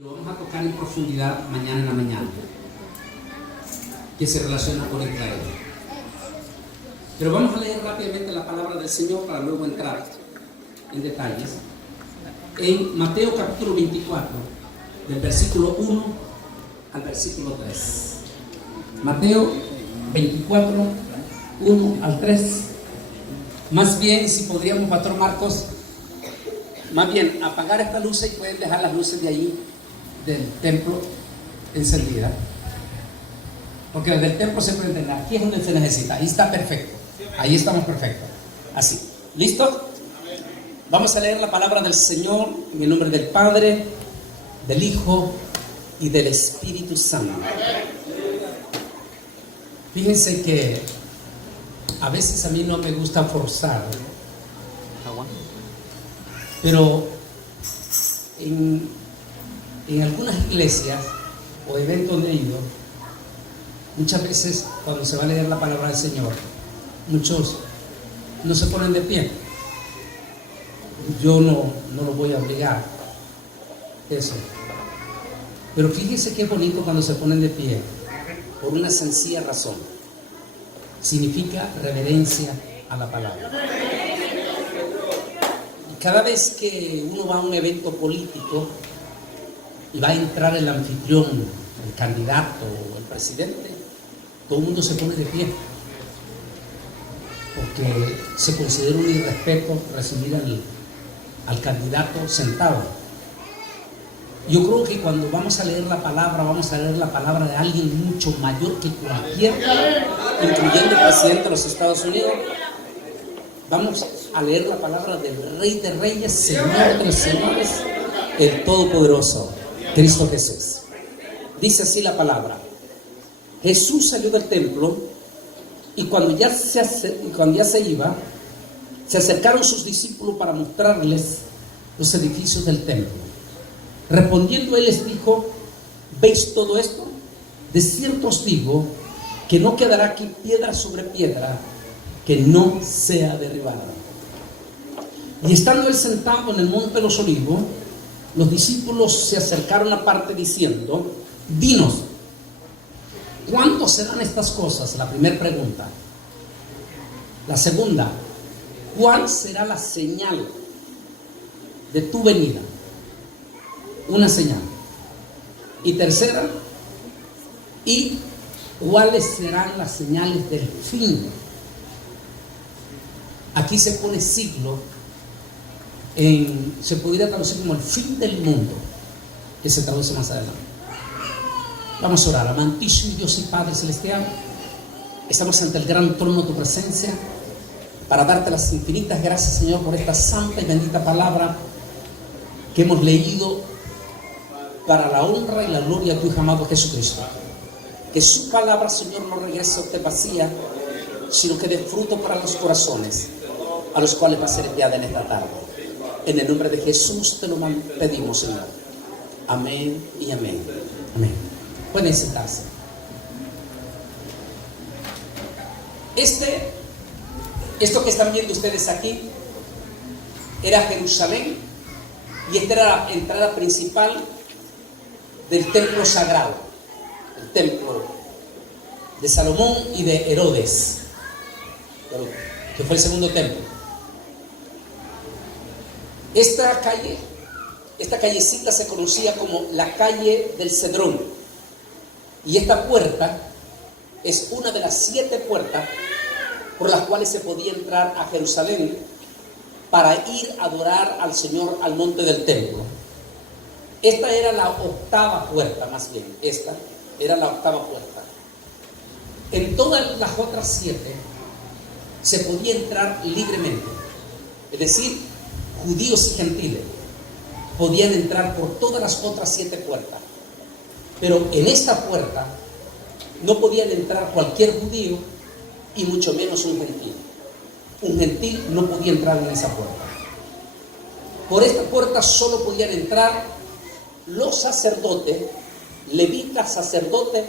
Lo vamos a tocar en profundidad mañana en la mañana, que se relaciona con Israel. Pero vamos a leer rápidamente la palabra del Señor para luego entrar en detalles. En Mateo capítulo 24, del versículo 1 al versículo 3. Mateo 24, 1 al 3. Más bien, si podríamos, Pastor Marcos, más bien apagar esta luz y pueden dejar las luces de allí del templo encendida, porque desde el templo se prende. Aquí es donde se necesita. Ahí está perfecto, ahí estamos perfectos. Así, ¿listo? Vamos a leer la palabra del Señor en el nombre del Padre, del Hijo y del Espíritu Santo. Fíjense que a veces a mí no me gusta forzar, pero en algunas iglesias o eventos donde he ido, muchas veces cuando se va a leer la palabra del Señor, muchos no se ponen de pie. Yo no lo voy a obligar eso, pero fíjense qué bonito cuando se ponen de pie, por una sencilla razón: significa reverencia a la palabra. Y cada vez que uno va a un evento político y va a entrar el anfitrión, el candidato o el presidente, todo el mundo se pone de pie, porque se considera un irrespeto recibir al candidato sentado. Yo creo que cuando vamos a leer la palabra de alguien mucho mayor que cualquier, incluyendo el presidente de los Estados Unidos, vamos a leer la palabra del Rey de Reyes, Señor de los Señores, el Todopoderoso, Cristo Jesús. Dice así la palabra: Jesús salió del templo y cuando ya se iba, se acercaron sus discípulos para mostrarles los edificios del templo. Respondiendo él les dijo: ¿veis todo esto? De cierto os digo que no quedará aquí piedra sobre piedra que no sea derribada. Y estando él sentado en el monte de los Olivos, los discípulos se acercaron aparte diciendo: dinos, ¿cuándo serán estas cosas? La primera pregunta. La segunda: ¿cuál será la señal de tu venida? Una señal. Y tercera: ¿y cuáles serán las señales del fin? Aquí se pone siglo, se podría traducir como el fin del mundo, que se traduce más adelante. Vamos a orar. Amantísimo Dios y Padre Celestial, estamos ante el gran trono de tu presencia para darte las infinitas gracias, Señor, por esta santa y bendita palabra que hemos leído para la honra y la gloria de tu Hijo amado Jesucristo. Que su palabra, Señor, no regrese a usted vacía, sino que dé fruto para los corazones a los cuales va a ser enviada en esta tarde. En el nombre de Jesús te lo pedimos, Señor. Amén y amén. Amén. Pueden sentarse. Esto que están viendo ustedes aquí era Jerusalén, y esta era la entrada principal del templo sagrado, el templo de Salomón y de Herodes, que fue el segundo templo. Esta callecita se conocía como la calle del Cedrón, y esta puerta es una de las 7 puertas por las cuales se podía entrar a Jerusalén para ir a adorar al Señor al monte del templo. Esta era la 8ª puerta, más bien, esta era la 8ª puerta. En todas las otras 7 se podía entrar libremente, es decir, judíos y gentiles podían entrar por todas las otras 7 puertas, pero en esta puerta no podían entrar cualquier judío y mucho menos un gentil. Un gentil no podía entrar en esa puerta. Por esta puerta solo podían entrar los sacerdotes, levitas, sacerdotes,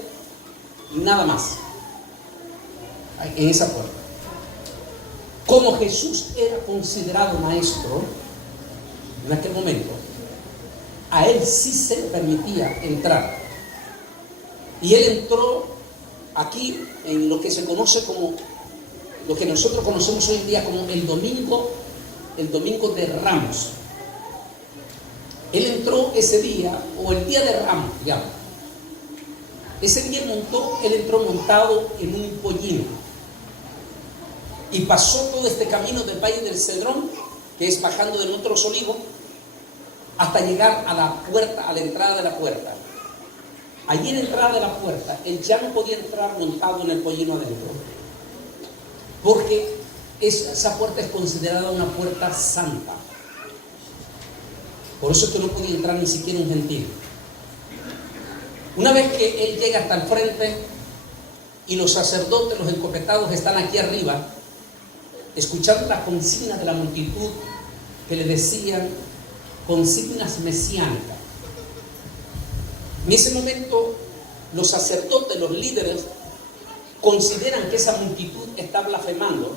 nada más, en esa puerta. Como Jesús era considerado maestro en aquel momento, a él sí se le permitía entrar. Y él entró aquí en lo que se conoce como, lo que nosotros conocemos hoy en día como el domingo de Ramos. Él entró ese día, o el día de Ramos, digamos. Ese día él entró montado en un pollino. Y pasó todo este camino del Valle del Cedrón, que es bajando del Monte de los Olivos, hasta llegar a la puerta, a la entrada de la puerta. Allí en la entrada de la puerta, él ya no podía entrar montado en el pollino adentro, porque esa puerta es considerada una puerta santa. Por eso es que no podía entrar ni siquiera un gentil. Una vez que él llega hasta el frente y los sacerdotes, los encopetados, están aquí arriba, escuchando la consigna de la multitud que le decían consignas mesiánicas. En ese momento, los sacerdotes, los líderes, consideran que esa multitud está blasfemando,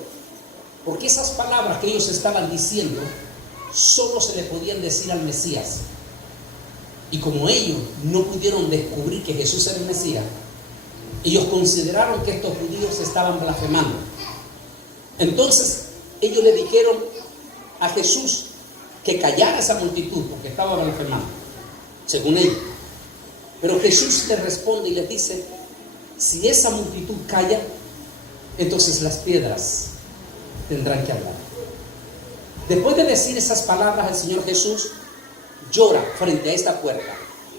porque esas palabras que ellos estaban diciendo solo se le podían decir al Mesías. Y como ellos no pudieron descubrir que Jesús era el Mesías, ellos consideraron que estos judíos estaban blasfemando. Entonces ellos le dijeron a Jesús que callara esa multitud porque estaba blasfemando, según ellos. Pero Jesús les responde y les dice: si esa multitud calla, entonces las piedras tendrán que hablar. Después de decir esas palabras, el Señor Jesús llora frente a esta puerta,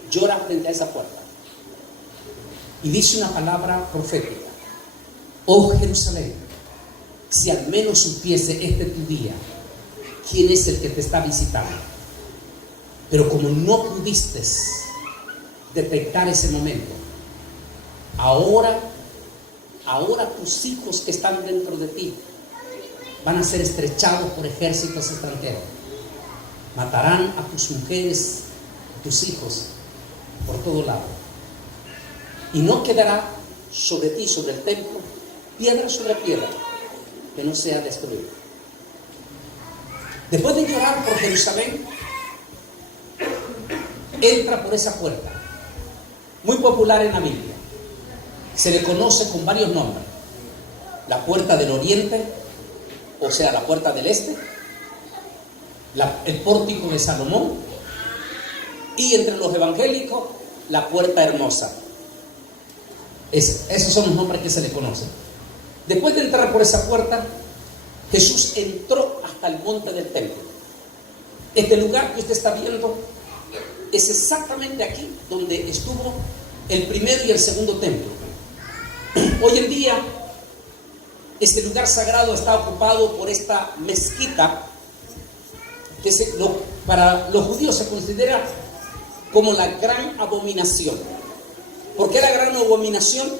llora frente a esa puerta, y dice una palabra profética: oh Jerusalén, si al menos supiese tu día quién es el que te está visitando. Pero como no pudiste detectar ese momento, ahora tus hijos que están dentro de ti van a ser estrechados por ejércitos extranjeros. Matarán a tus mujeres, a tus hijos, por todo lado. Y no quedará sobre ti, sobre el templo, piedra sobre piedra, que no sea destruido. Después de llorar por Jerusalén, entra por esa puerta, muy popular en la Biblia. Se le conoce con varios nombres: la puerta del oriente, o sea, la puerta del este, el pórtico de Salomón, y entre los evangélicos, la puerta hermosa. Esos son los nombres que se le conocen. Después de entrar por esa puerta, Jesús entró hasta el monte del templo. Este lugar que usted está viendo es exactamente aquí donde estuvo el primero y el segundo templo. Hoy en día, este lugar sagrado está ocupado por esta mezquita, que para los judíos se considera como la gran abominación. ¿Por qué la gran abominación?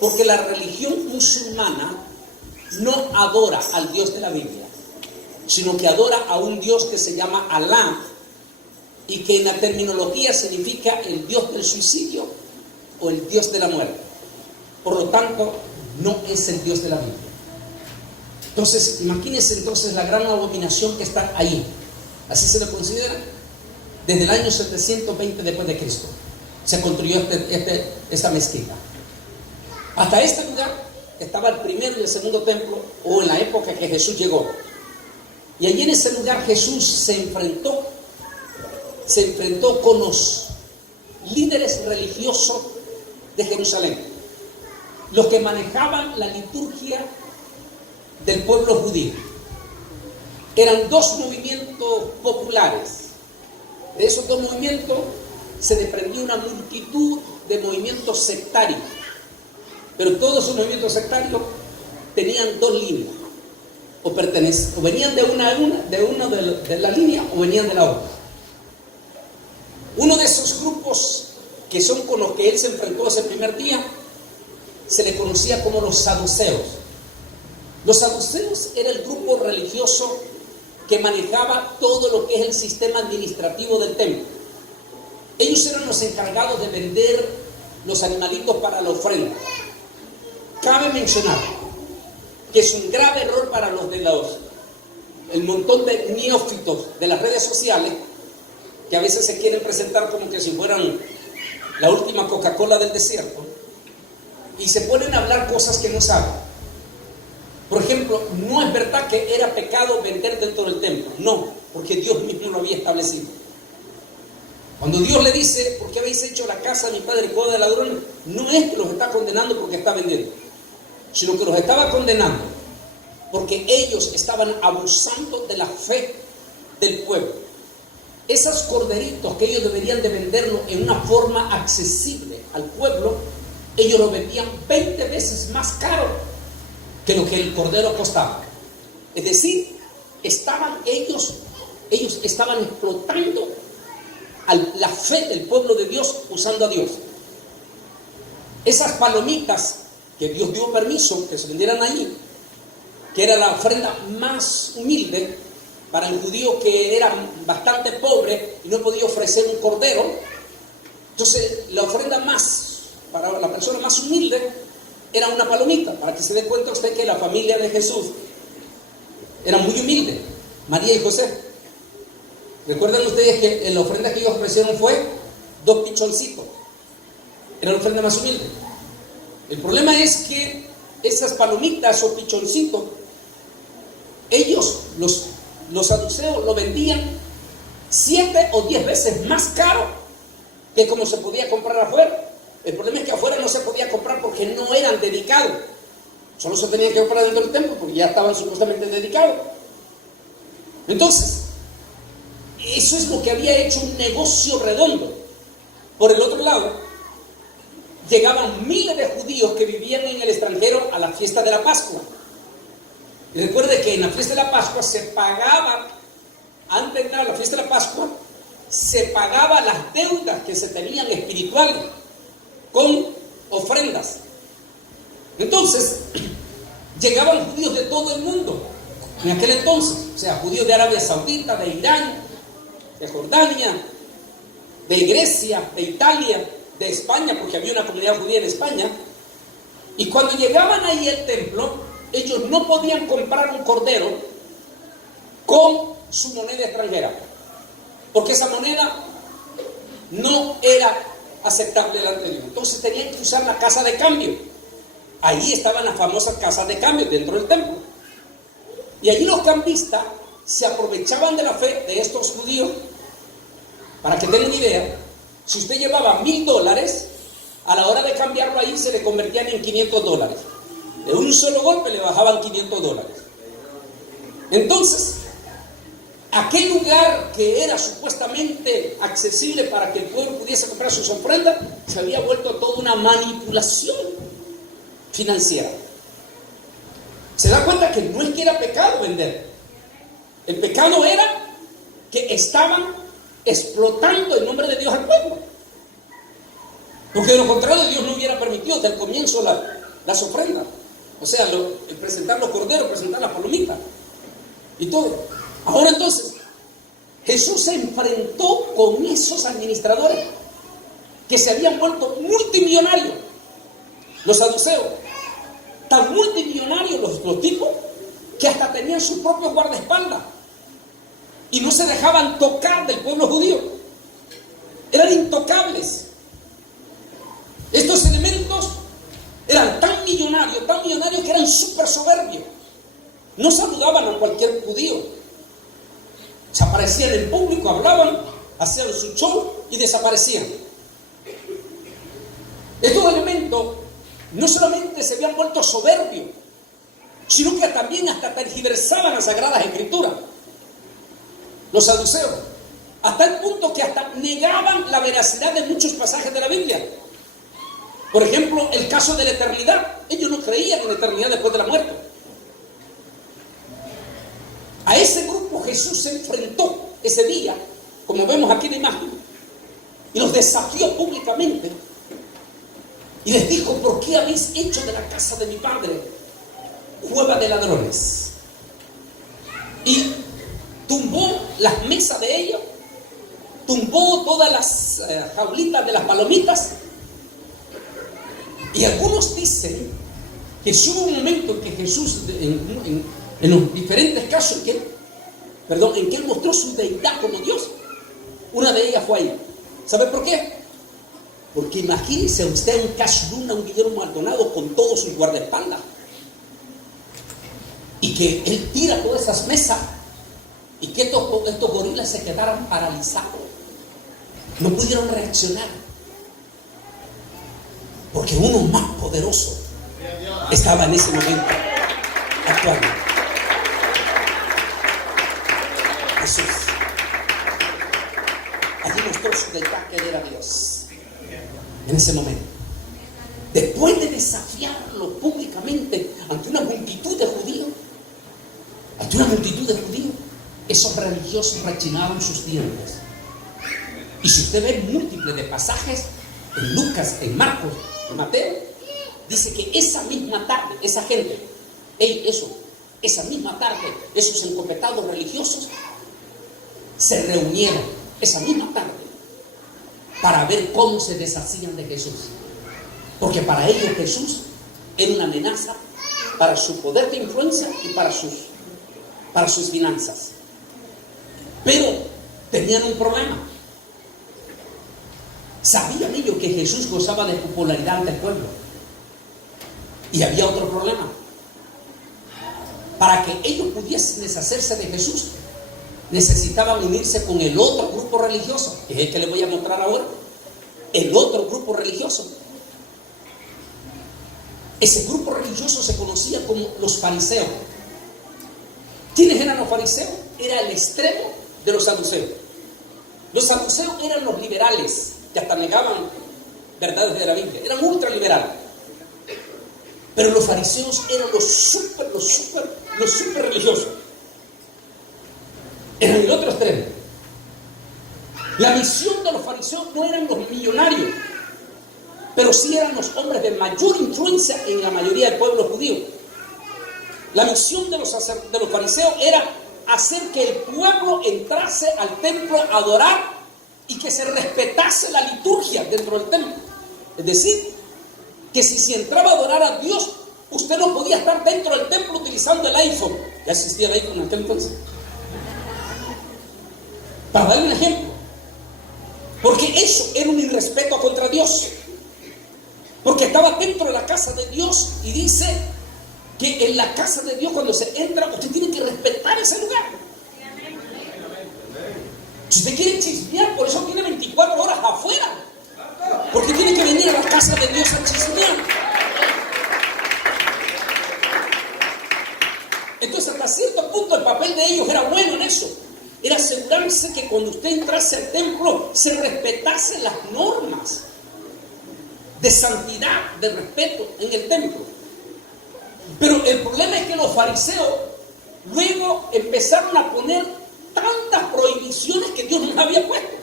Porque la religión musulmana no adora al Dios de la Biblia, sino que adora a un Dios que se llama Alá, y que en la terminología significa el Dios del suicidio o el Dios de la muerte. Por lo tanto, no es el Dios de la Biblia. Entonces, imagínense entonces la gran abominación que está ahí. Así se le considera. Desde el año 720 después de Cristo se construyó esta mezquita. Hasta este lugar estaba el primero y el segundo templo, o en la época que Jesús llegó. Y allí en ese lugar Jesús se enfrentó con los líderes religiosos de Jerusalén, los que manejaban la liturgia del pueblo judío. Eran dos movimientos populares. De esos dos movimientos se desprendió una multitud de movimientos sectarios, pero todos esos movimientos sectarios tenían dos líneas: o venían de una de la línea, o venían de la otra. Uno de esos grupos, que son con los que él se enfrentó ese primer día, se le conocía como los saduceos. Los saduceos era el grupo religioso que manejaba todo lo que es el sistema administrativo del templo. Ellos eran los encargados de vender los animalitos para la ofrenda. Cabe mencionar que es un grave error para el montón de neófitos de las redes sociales que a veces se quieren presentar como que si fueran la última Coca-Cola del desierto, y se ponen a hablar cosas que no saben. Por ejemplo, no es verdad que era pecado vender dentro del templo, no, porque Dios mismo lo había establecido. Cuando Dios le dice, ¿por qué habéis hecho la casa de mi padre cueva de ladrones? No es que los está condenando porque está vendiendo, sino que los estaba condenando porque ellos estaban abusando de la fe del pueblo. Esos corderitos que ellos deberían de venderlo en una forma accesible al pueblo, ellos lo vendían 20 veces más caro que lo que el cordero costaba. Es decir, ellos estaban explotando la fe del pueblo de Dios usando a Dios. Esas palomitas que Dios dio permiso que se vendieran ahí, que era la ofrenda más humilde para el judío que era bastante pobre y no podía ofrecer un cordero. Entonces la ofrenda más para la persona más humilde era una palomita, para que se dé cuenta usted que la familia de Jesús era muy humilde, María y José. ¿Recuerdan ustedes que la ofrenda que ellos ofrecieron fue 2 pichoncitos? Era la ofrenda más humilde. El problema es que esas palomitas o pichoncitos, ellos, los saduceos, lo vendían 7 o 10 veces más caro que como se podía comprar afuera. El problema es que afuera no se podía comprar porque no eran dedicados. Solo se tenían que comprar dentro del templo porque ya estaban supuestamente dedicados. Entonces, eso es lo que había hecho un negocio redondo. Por el otro lado, llegaban miles de judíos que vivían en el extranjero a la fiesta de la Pascua. Y recuerde que en la fiesta de la Pascua se pagaba, antes de entrar a la fiesta de la Pascua, se pagaba las deudas que se tenían espirituales con ofrendas. Entonces, llegaban judíos de todo el mundo en aquel entonces, o sea, judíos de Arabia Saudita, de Irán, de Jordania, de Grecia, de Italia, de España, porque había una comunidad judía en España. Y cuando llegaban ahí al templo, ellos no podían comprar un cordero con su moneda extranjera, porque esa moneda no era aceptable delante de Dios. Entonces tenían que usar la casa de cambio. Ahí estaban las famosas casas de cambio dentro del templo. Y allí los cambistas se aprovechaban de la fe de estos judíos. Para que tengan idea, si usted llevaba $1,000, a la hora de cambiarlo ahí se le convertían en $500. De un solo golpe le bajaban $500. Entonces, aquel lugar que era supuestamente accesible para que el pueblo pudiese comprar sus ofrendas, se había vuelto toda una manipulación financiera. Se da cuenta que no es que era pecado vender. El pecado era que estaban explotando el nombre de Dios al pueblo. Porque de lo contrario Dios no hubiera permitido desde el comienzo las ofrendas. O sea, el presentar los corderos, presentar las palomitas y todo. Ahora entonces, Jesús se enfrentó con esos administradores que se habían vuelto multimillonarios. Los saduceos, tan multimillonarios los tipos, que hasta tenían sus propios guardaespaldas y no se dejaban tocar del pueblo judío. Eran intocables. Estos elementos eran tan millonarios que eran súper soberbios. No saludaban a cualquier judío. Se aparecían en público, hablaban, hacían su show y desaparecían. Estos elementos no solamente se habían vuelto soberbios, sino que también hasta tergiversaban las Sagradas Escrituras. Los saduceos, hasta el punto que hasta negaban la veracidad de muchos pasajes de la Biblia. Por ejemplo, el caso de la eternidad. Ellos no creían en la eternidad después de la muerte. A ese grupo Jesús se enfrentó ese día, como vemos aquí en la imagen, y los desafió públicamente y les dijo: ¿por qué habéis hecho de la casa de mi padre cueva de ladrones? Y tumbó las mesas de ellos, tumbó todas las jaulitas de las palomitas. Y algunos dicen que hubo un momento en que Jesús, en los diferentes casos en que él mostró su deidad como Dios. Una de ellas fue ahí. ¿Sabe por qué? Porque imagínese usted un Cash Luna, un Guillermo Maldonado con todos sus guardaespaldas, y que él tira todas esas mesas y que estos gorilas se quedaran paralizados, no pudieron reaccionar, porque uno más poderoso estaba en ese momento actuando. Jesús allí mostró su deidad, que era Dios en ese momento. Después de desafiarlo públicamente ante una multitud de judíos, esos religiosos rechinaron sus dientes. Y si usted ve múltiples de pasajes en Lucas, en Marcos, en Mateo, dice que esa misma tarde, esa gente, esa misma tarde, esos encopetados religiosos se reunieron esa misma tarde para ver cómo se deshacían de Jesús. Porque para ellos Jesús era una amenaza para su poder de influencia y para sus finanzas. Pero tenían un problema. Sabían ellos que Jesús gozaba de popularidad ante el pueblo. Y había otro problema. Para que ellos pudiesen deshacerse de Jesús, necesitaban unirse con el otro grupo religioso, que es el que les voy a mostrar ahora. El otro grupo religioso. Ese grupo religioso se conocía como los fariseos. ¿Quiénes eran los fariseos? Era el extremo de los saduceos. Los saduceos eran los liberales, que hasta negaban verdades de la Biblia. Eran ultraliberales. Pero los fariseos eran los super religiosos. Eran el otro extremo. La misión de los fariseos no eran los millonarios, pero sí eran los hombres de mayor influencia en la mayoría del pueblo judío. La misión de los fariseos era hacer que el pueblo entrase al templo a adorar y que se respetase la liturgia dentro del templo. Es decir, que si entraba a adorar a Dios, usted no podía estar dentro del templo utilizando el iPhone. Ya existía el iPhone en aquel entonces. Para darle un ejemplo. Porque eso era un irrespeto contra Dios. Porque estaba dentro de la casa de Dios y dice que en la casa de Dios, cuando se entra, usted tiene que respetar ese lugar. Si usted quiere chismear, por eso tiene 24 horas afuera, porque tiene que venir a la casa de Dios a chismear. Entonces, hasta cierto punto el papel de ellos era bueno en eso. Era asegurarse que cuando usted entrase al templo se respetasen las normas de santidad, de respeto en el templo. Pero el problema es que los fariseos luego empezaron a poner tantas prohibiciones que Dios no había puesto,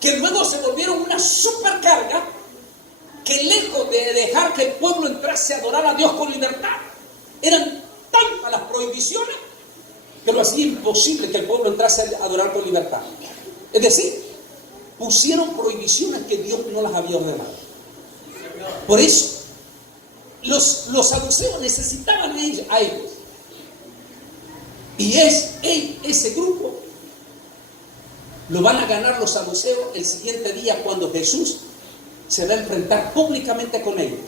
que luego se volvieron una supercarga, que lejos de dejar que el pueblo entrase a adorar a Dios con libertad, eran tantas las prohibiciones que lo hacía imposible que el pueblo entrase a adorar con libertad. Es decir, pusieron prohibiciones que Dios no las había ordenado. Por eso los saduceos necesitaban a ellos. Y ese grupo lo van a ganar los saduceos el siguiente día, cuando Jesús se va a enfrentar públicamente con ellos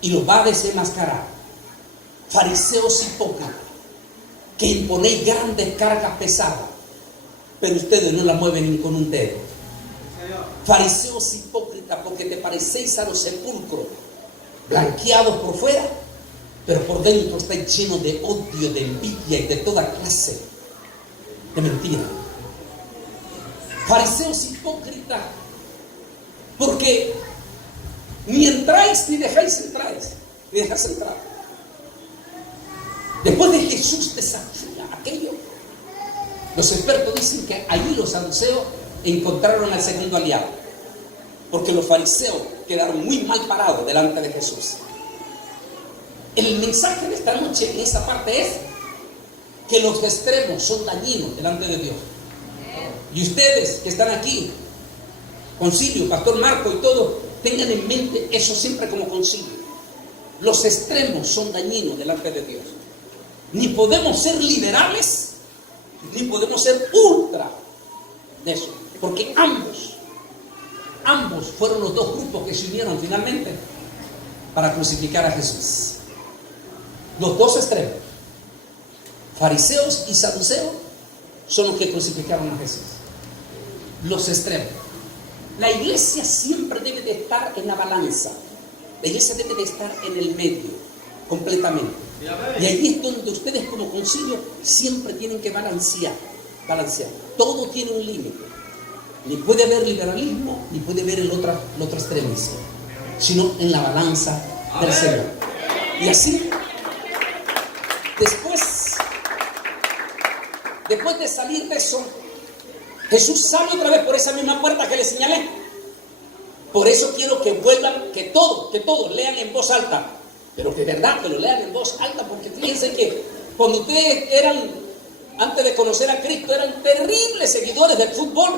y los va a desenmascarar. Fariseos hipócritas, que imponéis grandes cargas pesadas, pero ustedes no las mueven ni con un dedo. Fariseos hipócritas, porque te parecéis a los sepulcros, blanqueados por fuera, pero por dentro estáis llenos de odio, de envidia y de toda clase de mentira. Fariseos hipócritas, porque ni entráis ni dejáis entrar, ni dejáis entrar. Después de Jesús desafía aquello, los expertos dicen que allí los saduceos encontraron al segundo aliado, porque los fariseos quedaron muy mal parados delante de Jesús. El mensaje de esta noche en esa parte es que los extremos son dañinos delante de Dios. Y ustedes que están aquí, Concilio, Pastor Marco y todo, tengan en mente eso siempre como concilio. Los extremos son dañinos delante de Dios. Ni podemos ser liberales, ni podemos ser ultra de eso, porque ambos fueron los dos grupos que se unieron finalmente para crucificar a Jesús. Los dos extremos, fariseos y saduceos, son los que crucificaron a Jesús. Los extremos. La iglesia siempre debe de estar en la balanza. La iglesia debe de estar en el medio, completamente. Y ahí es donde ustedes como concilio siempre tienen que balancear. Todo tiene un límite. Ni puede haber liberalismo, ni puede haber el otro extremismo, sino en la balanza del Señor. Y así, después de salir de eso, Jesús sale otra vez por esa misma puerta que le señalé. Por eso quiero que vuelvan, que todos lean en voz alta, pero de verdad que lo lean en voz alta, porque fíjense que cuando ustedes antes de conocer a Cristo, eran terribles seguidores del fútbol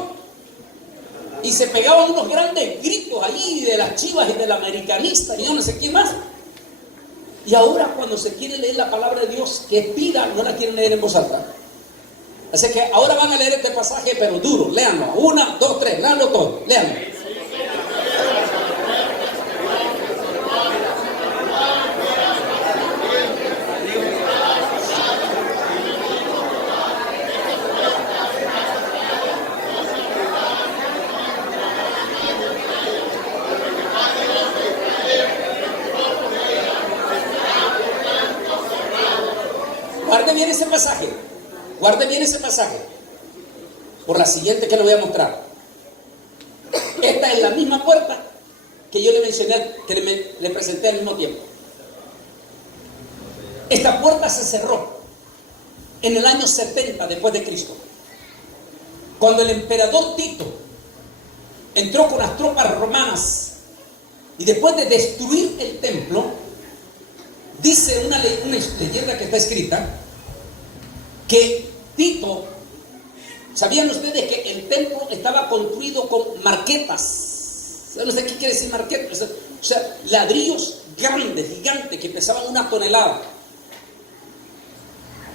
y se pegaban unos grandes gritos allí de las Chivas y del Americanista y yo no sé quién más. Y ahora cuando se quiere leer la palabra de Dios, que pida, no la quieren leer en voz alta. Así que ahora van a leer este pasaje, pero duro, léanlo. 1, 2, 3, léanlo todo, léanlo. Guarde bien ese pasaje por la siguiente que le voy a mostrar. Esta es la misma puerta que yo le mencioné, que le presenté al mismo tiempo. Esta puerta se cerró en el año 70 después de Cristo, cuando el emperador Tito entró con las tropas romanas y después de destruir el templo, dice una leyenda que está escrita que Tito, ¿sabían ustedes que el templo estaba construido con marquetas? No sé qué quiere decir marquetas, o sea, ladrillos grandes, gigantes, que pesaban 1 tonelada.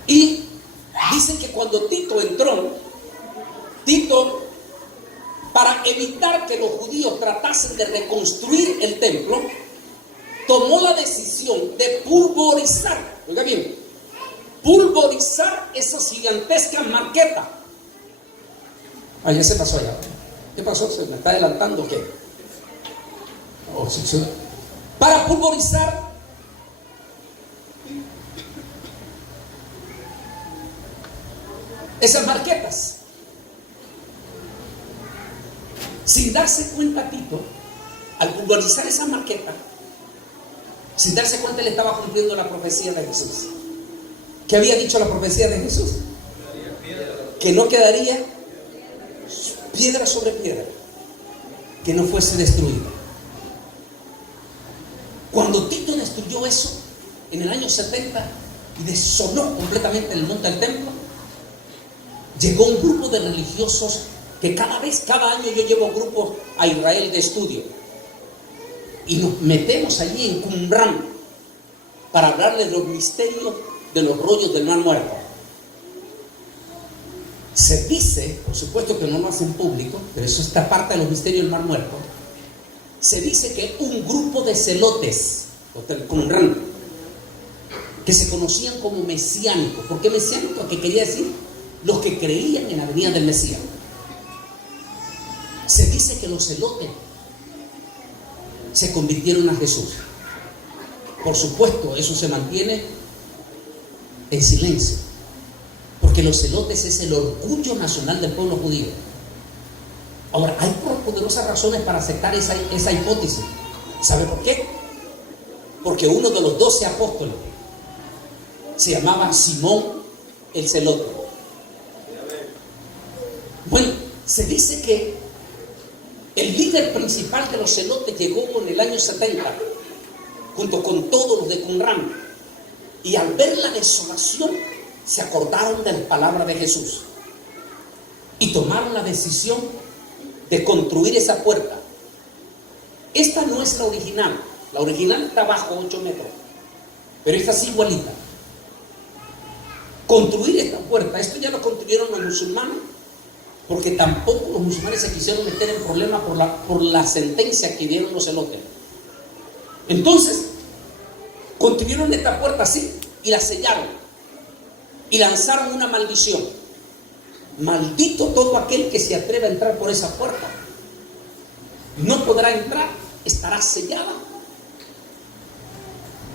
Y dicen que cuando Tito entró, para evitar que los judíos tratasen de reconstruir el templo, tomó la decisión de pulverizar, oiga bien, pulverizar esas gigantescas marquetas. Ya se pasó allá. ¿Qué pasó? ¿Se me está adelantando o qué? Para pulverizar esas marquetas. Sin darse cuenta Tito, al pulverizar esa marqueta, sin darse cuenta, él estaba cumpliendo la profecía de Jesús. ¿Qué había dicho la profecía de Jesús? Que no quedaría piedra sobre piedra que no fuese destruida. Cuando Tito destruyó eso en el año 70 y desoló completamente el monte del templo, llegó un grupo de religiosos que cada año yo llevo grupos a Israel de estudio y nos metemos allí en Qumran para hablarles de los misterios de los rollos del Mar Muerto. Se dice, por supuesto que no lo hacen público, pero eso está parte de los misterios del Mar Muerto. Se dice que un grupo de celotes, del Qumran, que se conocían como mesiánicos. ¿Por qué mesiánicos? Porque quería decir los que creían en la venida del Mesías. Se dice que los celotes se convirtieron a Jesús. Por supuesto, eso se mantiene en silencio, porque los celotes es el orgullo nacional del pueblo judío. Ahora, hay poderosas razones para aceptar esa hipótesis. ¿Sabe por qué? Porque uno de los 12 apóstoles se llamaba Simón el celote. Bueno, se dice que el líder principal de los celotes llegó en el año 70 junto con todos los de Qumran. Y al ver la desolación, se acordaron de la palabra de Jesús y tomaron la decisión de construir esa puerta. Esta no es la original. La original está bajo 8 metros, pero esta es igualita. Construir esta puerta, esto ya lo construyeron los musulmanes, Porque tampoco los musulmanes se quisieron meter en problemas por la sentencia que dieron los celotes. Entonces, continuaron esta puerta así y la sellaron y lanzaron una maldición. Maldito todo aquel que se atreva a entrar por esa puerta. No podrá entrar, estará sellada.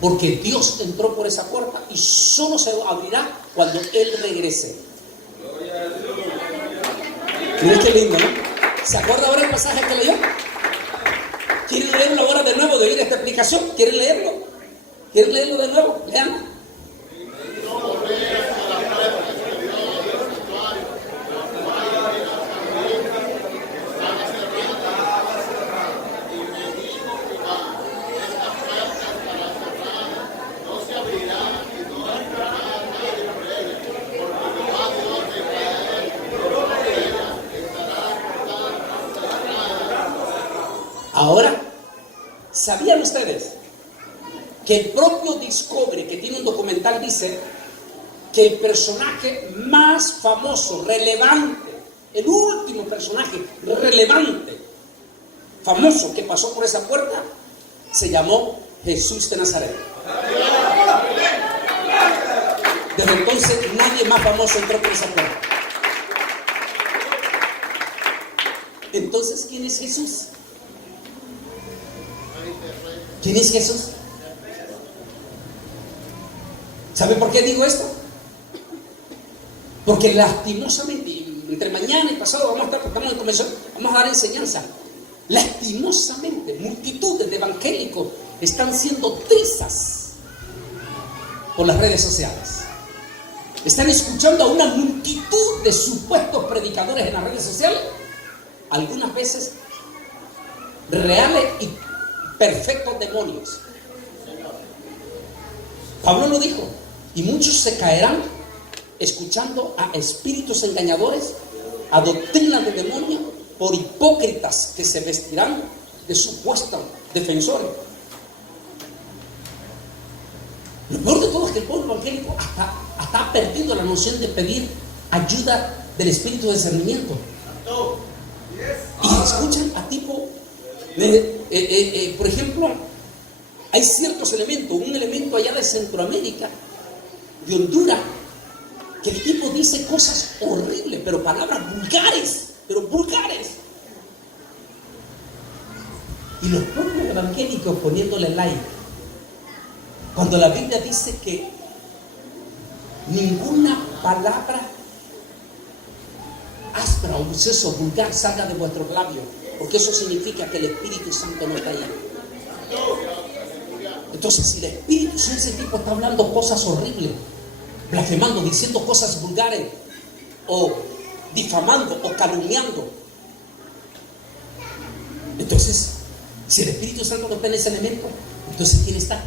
Porque Dios entró por esa puerta y solo se abrirá cuando Él regrese. Miren qué lindo, ¿no? ¿Se acuerda ahora el pasaje que leyó? ¿Quieren leerlo ahora de nuevo, de oír esta explicación? ¿Quieren leerlo? ¿Quieren leerlo de nuevo? Leanlo. Ahora, ¿sabían ustedes que el propio Discovery, que tiene un documental, dice que el personaje más famoso, relevante, el último personaje relevante, famoso que pasó por esa puerta, se llamó Jesús de Nazaret? Desde entonces nadie más famoso entró por esa puerta. Entonces, ¿quién es Jesús? ¿Quién es Jesús? ¿Sabe por qué digo esto? Porque lastimosamente, entre mañana y pasado vamos a dar enseñanza. Lastimosamente, multitudes de evangélicos están siendo trizas por las redes sociales. Están escuchando a una multitud de supuestos predicadores en las redes sociales, algunas veces reales y perfectos demonios. Pablo lo dijo, y muchos se caerán escuchando a espíritus engañadores, a doctrinas de demonios, por hipócritas que se vestirán de supuestos defensores. Lo peor de todo es que el pueblo evangélico hasta ha perdido la noción de pedir ayuda del espíritu de discernimiento. Y escuchan a tipo por ejemplo, hay ciertos elementos, un elemento allá de Centroamérica, de Honduras, que el tipo dice cosas horribles, pero palabras vulgares, y los propios evangélicos poniéndole like, cuando la Biblia dice que ninguna palabra áspera, obsceso, vulgar salga de vuestros labios, porque eso significa que el Espíritu Santo no está ahí. Entonces, si el Espíritu Santo, ese tipo está hablando cosas horribles, blasfemando, diciendo cosas vulgares, o difamando, o calumniando, entonces, si el Espíritu Santo no está en ese elemento, entonces ¿quién está?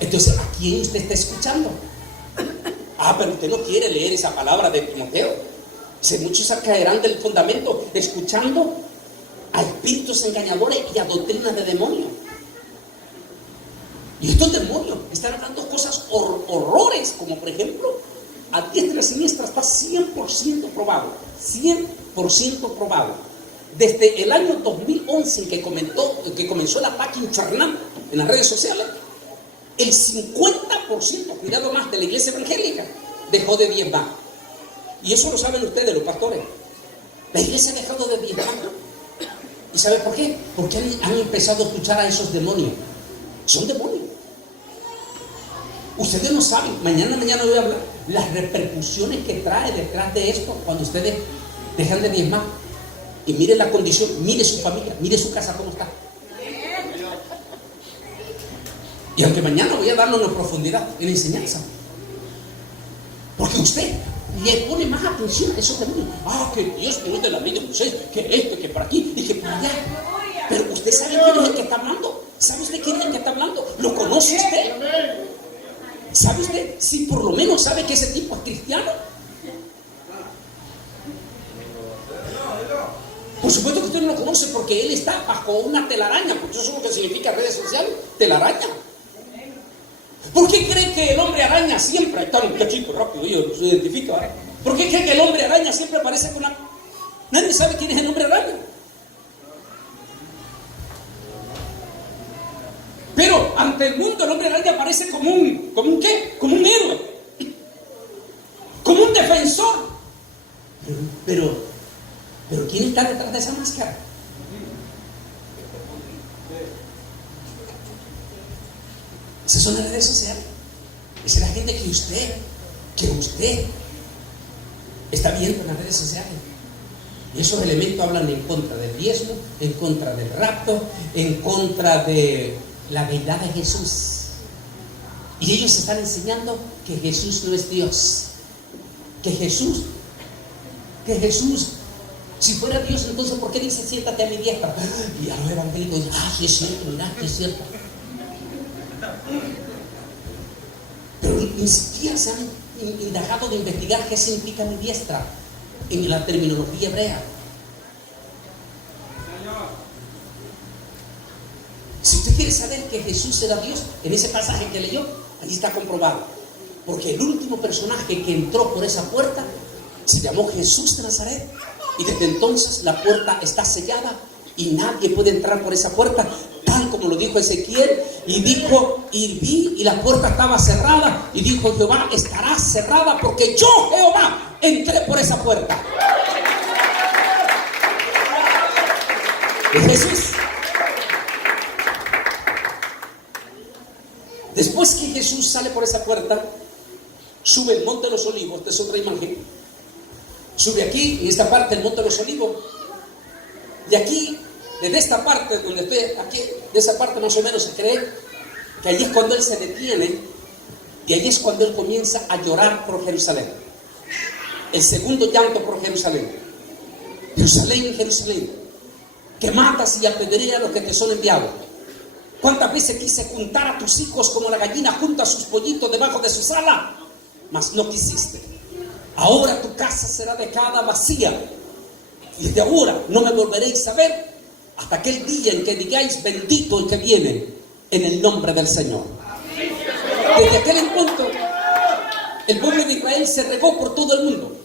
Entonces, ¿a quién usted está escuchando? Pero usted no quiere leer esa palabra de Timoteo. Muchos se caerán del fundamento escuchando a espíritus engañadores y a doctrinas de demonios. Y estos demonios están hablando cosas horrores, como por ejemplo, a diestra y siniestra está 100% probado. 100% probado. Desde el año 2011 que comenzó el ataque infernal en las redes sociales, el 50%, cuidado más, de la iglesia evangélica dejó de diezmar. Y eso lo saben ustedes, los pastores. La iglesia ha dejado de diezmar. ¿Y sabe por qué? Porque han empezado a escuchar a esos demonios. Son demonios. Ustedes no saben, mañana voy a hablar las repercusiones que trae detrás de esto cuando ustedes dejan de diezmar. Y mire la condición, mire su familia, mire su casa cómo está. Y aunque mañana voy a darlo en profundidad en la enseñanza, porque usted le pone más atención a esos demonios. Que Dios me de la vida de Moisés, que esto, que por aquí y que por allá. Pero usted sabe quién es el que está hablando. ¿Sabe usted quién es el que está hablando? ¿Lo conoce usted? ¿Sabe usted si por lo menos sabe que ese tipo es cristiano? Por supuesto que usted no lo conoce porque él está bajo una telaraña, porque eso es lo que significa redes sociales, telaraña. ¿Por qué cree que el hombre araña siempre? Ahí está un cachito rápido, ellos se identifica, ¿Por qué cree que el hombre araña siempre aparece con la... Nadie sabe quién es el hombre araña. Pero ante el mundo el hombre araña aparece como un ¿qué? Como un héroe, como un defensor. Pero ¿quién está detrás de esa máscara? Esas son las redes sociales. Esa es la gente que usted está viendo en las redes sociales. Y esos elementos hablan en contra del diezmo, en contra del rapto, en contra de la deidad de Jesús. Y ellos están enseñando que Jesús no es Dios. Que Jesús, si fuera Dios, entonces ¿por qué dice siéntate a mi diestra? Y a los evangélicos dicen, sí es cierto, mira, sí es cierto. Pero ni siquiera se han indagado de investigar qué significa mi diestra en la terminología hebrea. Si usted quiere saber que Jesús era Dios, en ese pasaje que leyó, ahí está comprobado. Porque el último personaje que entró por esa puerta se llamó Jesús de Nazaret. Y desde entonces la puerta está sellada y nadie puede entrar por esa puerta, tal como lo dijo Ezequiel. Y dijo, y vi, y la puerta estaba cerrada. Y dijo Jehová, estará cerrada porque yo, Jehová, entré por esa puerta. Es Jesús. Después que Jesús sale por esa puerta, sube el Monte de los Olivos. Esta es otra imagen. Sube aquí, en esta parte, el Monte de los Olivos. Y aquí, desde esta parte, donde estoy, aquí, de esa parte más o menos se cree que allí es cuando Él se detiene. Y allí es cuando Él comienza a llorar por Jerusalén. El segundo llanto por Jerusalén. Jerusalén, Jerusalén, que matas y apedreas a los que te son enviados. ¿Cuántas veces quise juntar a tus hijos como la gallina junta a sus pollitos debajo de su ala? Mas no quisiste. Ahora tu casa será dejada vacía. Y desde ahora no me volveréis a ver hasta aquel día en que digáis bendito el que viene en el nombre del Señor. Desde aquel encuentro el pueblo de Israel se regó por todo el mundo.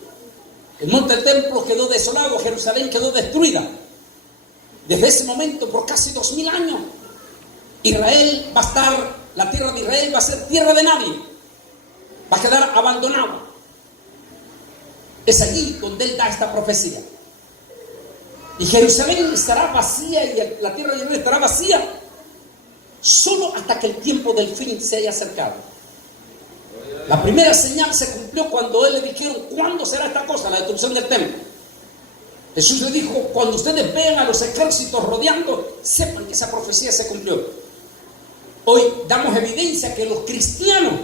El monte del templo quedó desolado, Jerusalén quedó destruida. Desde ese momento, por casi 2000 años, Israel va a estar, la tierra de Israel va a ser tierra de nadie, va a quedar abandonado. Es allí donde Él da esta profecía. Y Jerusalén estará vacía y la tierra de Israel estará vacía solo hasta que el tiempo del fin se haya acercado. La primera señal se cumplió cuando Él le dijeron, ¿cuándo será esta cosa? La destrucción del templo. Jesús le dijo, cuando ustedes vean a los ejércitos rodeando, sepan que esa profecía se cumplió. Hoy damos evidencia que los cristianos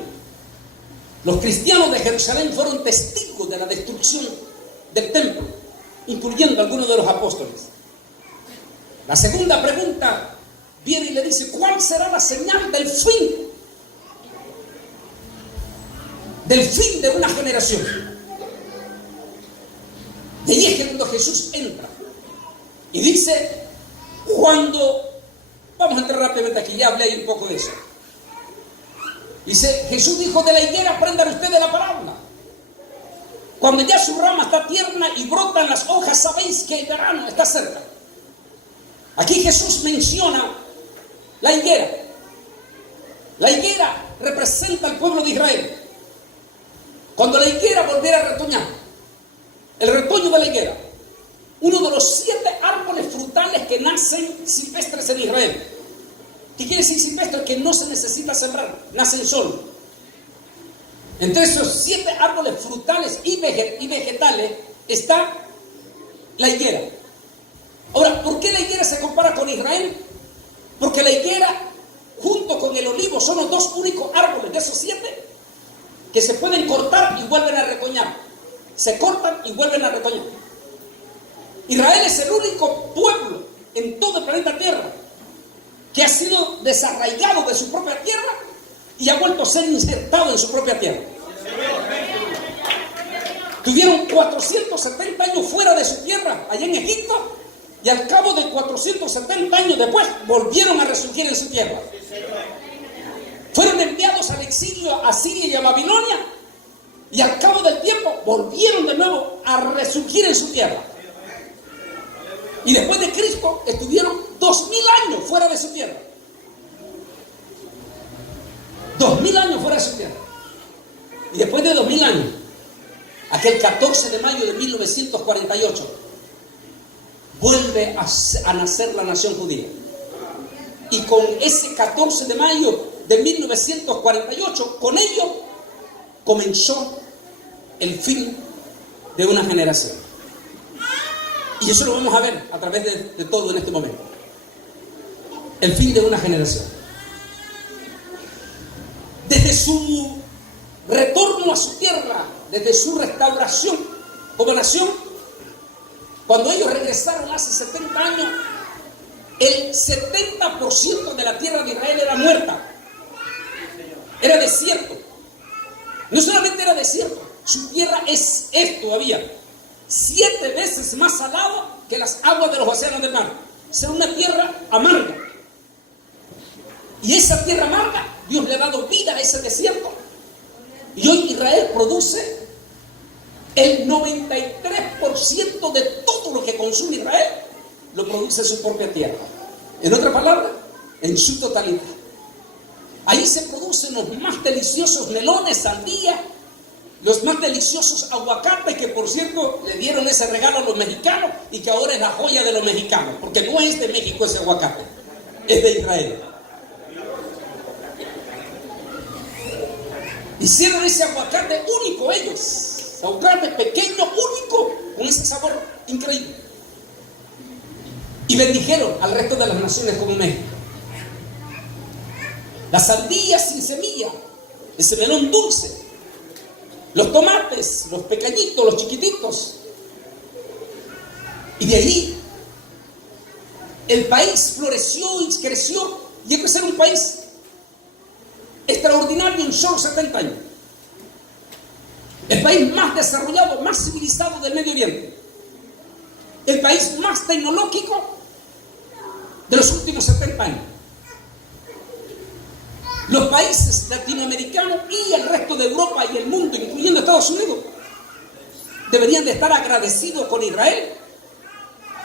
de Jerusalén fueron testigos de la destrucción del templo, incluyendo algunos de los apóstoles. La segunda pregunta viene y le dice, ¿cuál será la señal del fin? Del fin de una generación. Y ahí es que cuando Jesús entra y dice, vamos a entrar rápidamente aquí, ya hablé un poco de eso. Dice, Jesús dijo, de la higuera aprendan ustedes la parábola. Cuando ya su rama está tierna y brotan las hojas, sabéis que el verano está cerca. Aquí Jesús menciona la higuera. La higuera representa al pueblo de Israel. Cuando la higuera volviera a retoñar, el retoño de la higuera, uno de los 7 árboles frutales que nacen silvestres en Israel. ¿Qué quiere decir silvestre? Que no se necesita sembrar, nacen solos. Entre esos 7 árboles frutales y vegetales está la higuera. Ahora, ¿por qué la higuera se compara con Israel? Porque la higuera, junto con el olivo, son los 2 únicos árboles de esos 7 que se pueden cortar y vuelven a retoñar. Se cortan y vuelven a retoñar. Israel es el único pueblo en todo el planeta Tierra que ha sido desarraigado de su propia tierra y ha vuelto a ser insertado en su propia tierra. Tuvieron 470 años fuera de su tierra, allá en Egipto, y al cabo de 470 años después volvieron a resurgir en su tierra. Fueron enviados al exilio a Siria y a Babilonia, Y al cabo del tiempo volvieron de nuevo a resurgir en su tierra. Y después de Cristo estuvieron 2000 años fuera de su tierra. 2000 años fuera de su tierra. Y después de 2000 años, aquel 14 de mayo de 1948, vuelve a nacer la nación judía. Y con ese 14 de mayo de 1948, con ello comenzó el fin de una generación. Y eso lo vamos a ver a través de todo en este momento. El fin de una generación. Desde su retorno a su tierra, desde su restauración como nación, cuando ellos regresaron hace 70 años, el 70% de la tierra de Israel era muerta. Era desierto. No solamente era desierto, su tierra es todavía 7 veces más salada que las aguas de los océanos del mar. O sea, una tierra amarga. Y esa tierra amarga, Dios le ha dado vida a ese desierto. Y hoy Israel produce el 93% de todo lo que consume Israel, lo produce en su propia tierra. En otra palabra, en su totalidad. Ahí se producen los más deliciosos melones, sandía, los más deliciosos aguacates, que por cierto le dieron ese regalo a los mexicanos y que ahora es la joya de los mexicanos, porque no es de México ese aguacate, es de Israel. Hicieron ese aguacate único ellos, aguacate pequeño, único, con ese sabor increíble. Y bendijeron al resto de las naciones como México. Las sandías sin semilla, ese melón dulce, los tomates, los pequeñitos, los chiquititos. Y de ahí el país floreció y creció, llegó a ser un país extraordinario en solo 70 años. El país más desarrollado, más civilizado del Medio Oriente. El país más tecnológico de los últimos 70 años. Los países latinoamericanos y el resto de Europa y el mundo, incluyendo Estados Unidos, deberían de estar agradecidos con Israel,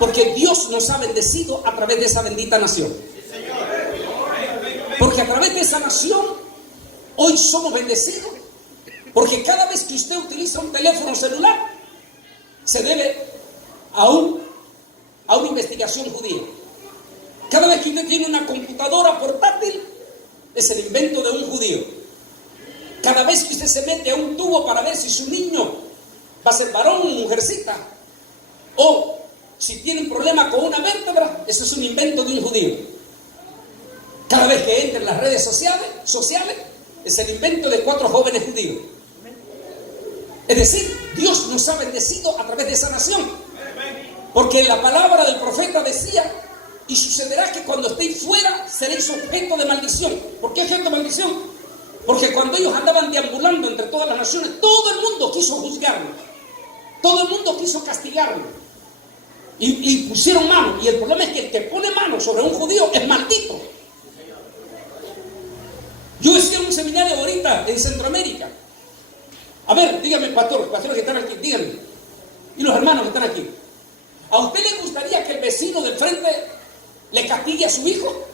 porque Dios nos ha bendecido a través de esa bendita nación. Porque a través de esa nación hoy somos bendecidos, porque cada vez que usted utiliza un teléfono celular se debe a una investigación judía. Cada vez que usted tiene una computadora portátil es el invento de un judío. Cada vez que usted se mete a un tubo para ver si su niño va a ser varón o mujercita, o si tiene un problema con una vértebra, eso es un invento de un judío. Cada vez que entra en las redes sociales es el invento de 4 jóvenes judíos. Es decir, Dios nos ha bendecido a través de esa nación, porque la palabra del profeta decía: y sucederá que cuando estéis fuera seréis objeto de maldición. ¿Por qué objeto de maldición? Porque cuando ellos andaban deambulando entre todas las naciones, todo el mundo quiso juzgarlos, todo el mundo quiso castigarlos, y pusieron mano. Y el problema es que el que pone mano sobre un judío es maldito. Yo hice un seminario ahorita en Centroamérica. A ver, dígame, pastores que están aquí, díganme, y los hermanos que están aquí, ¿a usted le gustaría que el vecino del frente le castigue a su hijo?